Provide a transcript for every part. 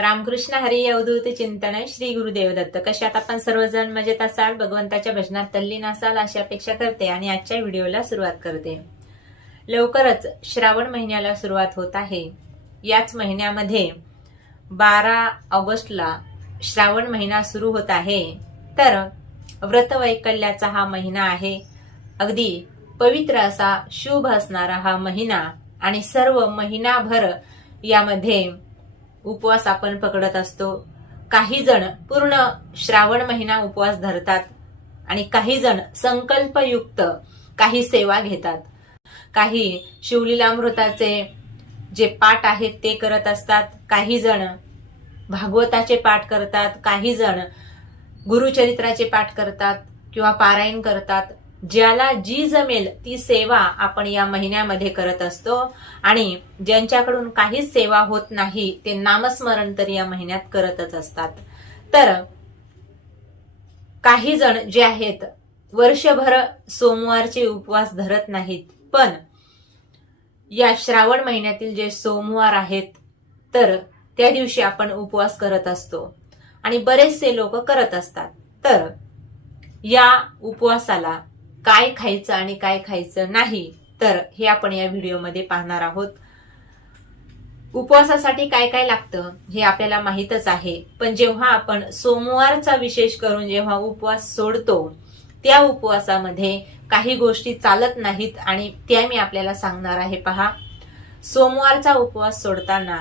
रामकृष्ण हरी अवधूत चिंतन श्री गुरुदेव दत्त. कशात आपण सर्वजण मजेत असाल, भगवंताच्या भजनात तल्लीन असाल अशी अपेक्षा करते आणि आजच्या व्हिडिओला सुरुवात करते. लवकरच श्रावण महिन्याला सुरुवात होत आहे. याच महिन्यामध्ये 12 ऑगस्टला श्रावण महिना सुरू होत आहे. तर व्रतवैकल्याचा हा महिना आहे. अगदी पवित्र असा शुभ असणारा हा महिना आणि सर्व महिनाभर यामध्ये उपवास आपण पकडत असतो. काही जण पूर्ण श्रावण महिना उपवास धरतात आणि काही जण संकल्पयुक्त काही सेवा घेतात. काही शिवलीलामृताचे जे पाठ आहेत ते करत असतात, काही जण भागवताचे पाठ करतात, काही जण गुरुचरित्राचे पाठ करतात किंवा पारायण करतात. ज्याला जी जमेल ती सेवा आपण या महिन्यामध्ये करत असतो आणि ज्यांच्याकडून काहीच सेवा होत नाही ते नामस्मरण तर या महिन्यात करतच असतात. तर काही जण जे आहेत वर्षभर सोमवारचे उपवास धरत नाहीत, पण या श्रावण महिन्यातील जे सोमवार आहेत तर त्या दिवशी आपण उपवास करत असतो आणि बरेचसे लोक करत असतात. तर या उपवासाला काय खायचं आणि काय खायचं नाही तर हे आपण या व्हिडिओमध्ये पाहणार आहोत. उपवासासाठी काय काय लागतं हे आपल्याला माहीतच आहे, पण जेव्हा आपण सोमवारचा विशेष करून जेव्हा उपवास सोडतो त्या उपवासामध्ये काही गोष्टी चालत नाहीत आणि त्या मी आपल्याला सांगणार आहे. पहा, सोमवारचा उपवास सोडताना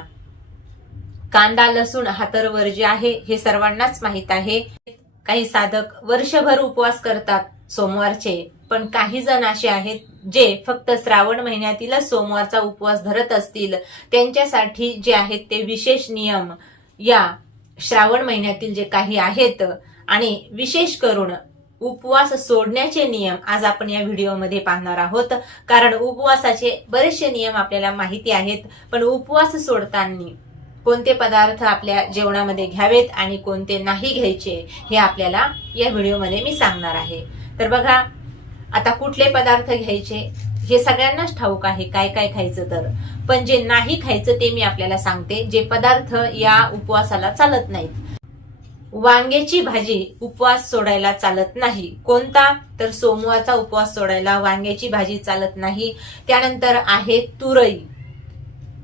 कांदा लसूण हा तर वर्ज्य आहे, हे सर्वांनाच माहित आहे. काही साधक वर्षभर उपवास करतात सोमवारचे, पण काही जण असे आहेत जे फक्त श्रावण महिन्यातीलच सोमवारचा उपवास धरत असतील. त्यांच्यासाठी जे आहेत ते विशेष नियम या श्रावण महिन्यातील जे काही आहेत आणि विशेष करून उपवास सोडण्याचे नियम आज आपण या व्हिडिओमध्ये पाहणार आहोत. कारण उपवासाचे बरेचसे नियम आपल्याला माहिती आहेत, पण उपवास सोडताना कोणते पदार्थ आपल्या जेवणामध्ये घ्यावेत आणि कोणते नाही घ्यायचे हे आपल्याला या व्हिडिओमध्ये मी सांगणार आहे. तर बघा, आता कुठले पदार्थ घ्यायचे हे सगळ्यांनाच ठाऊक आहे काय काय खायचं, तर पण जे नाही खायचं ते मी आपल्याला सांगते. जे पदार्थ या उपवासाला चालत नाहीत. वांग्याची भाजी उपवास सोडायला चालत नाही. कोणता? तर सोमवारचा उपवास सोडायला वांग्याची भाजी चालत नाही. त्यानंतर आहे तुरई,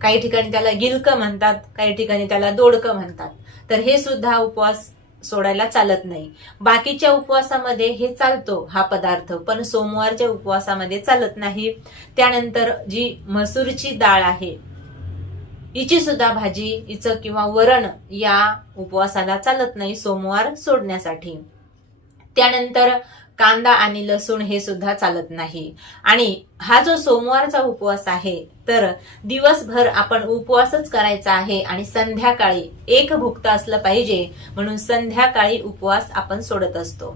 काही ठिकाणी त्याला गिलकं म्हणतात, काही ठिकाणी त्याला दोडकं म्हणतात. तर हे सुद्धा उपवास सोडायला चालत नाही. बाकीच्या उपवासामध्ये हे चालतो हा पदार्थ, पण सोमवारच्या उपवासामध्ये चालत नाही. त्यानंतर जी मसूरची डाळ आहे हिची सुद्धा भाजी, हिचं किंवा वरण या उपवासाला चालत नाही सोमवार सोडण्यासाठी. त्यानंतर कांदा आणि लसूण हे सुद्धा चालत नाही. आणि हा जो सोमवारचा उपवास आहे तर दिवसभर आपण उपवासच करायचा आहे आणि संध्याकाळी एक भुक्त असलं पाहिजे, म्हणून संध्याकाळी उपवास आपण सोडत असतो.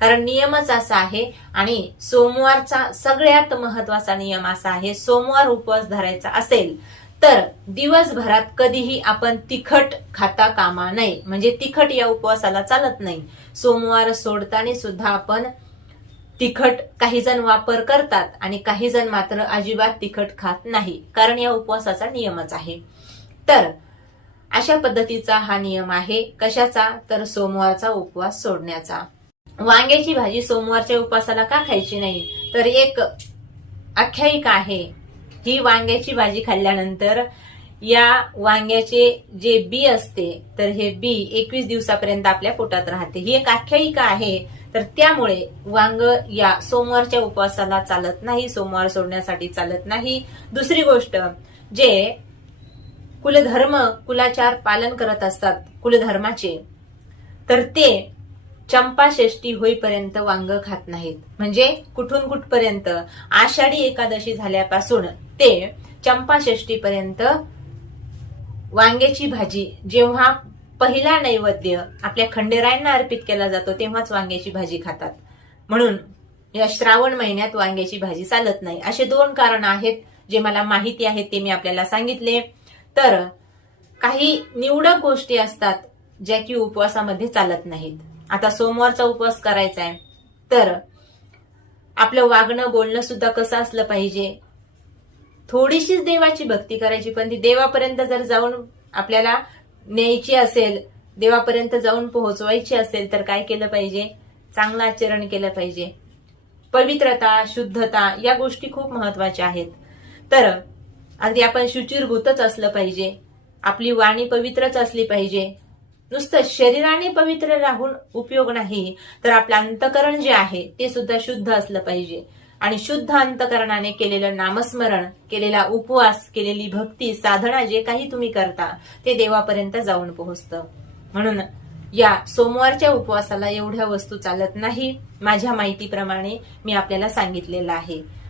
कारण नियमच असा आहे. आणि सोमवारचा सगळ्यात महत्वाचा नियम असा आहे, सोमवार उपवास धरायचा असेल तर दिवसभरात कधीही आपण तिखट खाता कामा नये. म्हणजे तिखट या उपवासाला चालत नाही. सोमवार सोडताना सुद्धा आपण तिखट काही जण वापर करतात आणि काही जण मात्र अजिबात तिखट खात नाही, कारण या उपवासाचा नियमच आहे. तर अशा पद्धतीचा हा नियम आहे. कशाचा? तर सोमवारचा उपवास सोडण्याचा. वांग्याची भाजी सोमवारच्या उपवासाला का खायची नाही? तर एक आख्यायिका आहे. ही वांग्याची भाजी खाल्ल्यानंतर या वांग्याचे जे बी असते तर हे बी 21 दिवसापर्यंत आपल्या पोटात राहते. ही एक आख्यायिका आहे. तर त्यामुळे वांग या सोमवारच्या उपवासाला चालत नाही, सोमवार सोडण्यासाठी चालत नाही. दुसरी गोष्ट, जे कुलाचार पालन करत असतात कुलधर्माचे, तर ते चंपाषष्ठी होईपर्यंत वांग खात नाहीत. म्हणजे कुठून कुठपर्यंत? आषाढी एकादशी झाल्यापासून ते चंपाषष्ठी पर्यंत वांग्याची भाजी, जेव्हा पहिला नैवेद्य आपल्या खंडेरायांना अर्पित केला जातो तेव्हाच वांग्याची भाजी खातात. म्हणून या श्रावण महिन्यात वांग्याची भाजी चालत नाही. असे 2 कारण आहेत जे मला माहिती आहेत, ते मी आपल्याला सांगितले. तर काही निवडक गोष्टी असतात ज्या की उपवासामध्ये चालत नाहीत. आता सोमवारचा उपवास करायचा आहे तर आपलं वागणं बोलणं सुद्धा कसं असलं पाहिजे? थोडीशीच देवाची भक्ती करायची, पण ती देवापर्यंत जर जाऊन आपल्याला न्यायची असेल, देवापर्यंत जाऊन पोहोचवायची असेल तर काय केलं पाहिजे? चांगलं आचरण केलं पाहिजे. पवित्रता, शुद्धता या गोष्टी खूप महत्वाच्या आहेत. तर अगदी आपण शुचिर्भूतच असलं पाहिजे, आपली वाणी पवित्रच असली पाहिजे. नुसतं शरीराने पवित्र राहून उपयोग नाही, तर आपलं अंतकरण जे आहे ते सुद्धा शुद्ध असलं पाहिजे. आणि शुद्ध अंतकरणाने केलेलं नामस्मरण, केलेला उपवास, केलेली भक्ती, साधना जे काही तुम्ही करता ते देवापर्यंत जाऊन पोहोचतं. म्हणून या सोमवारच्या उपवासाला एवढ्या वस्तू चालत नाही. माझ्या माहितीप्रमाणे मी आपल्याला सांगितलेलं आहे.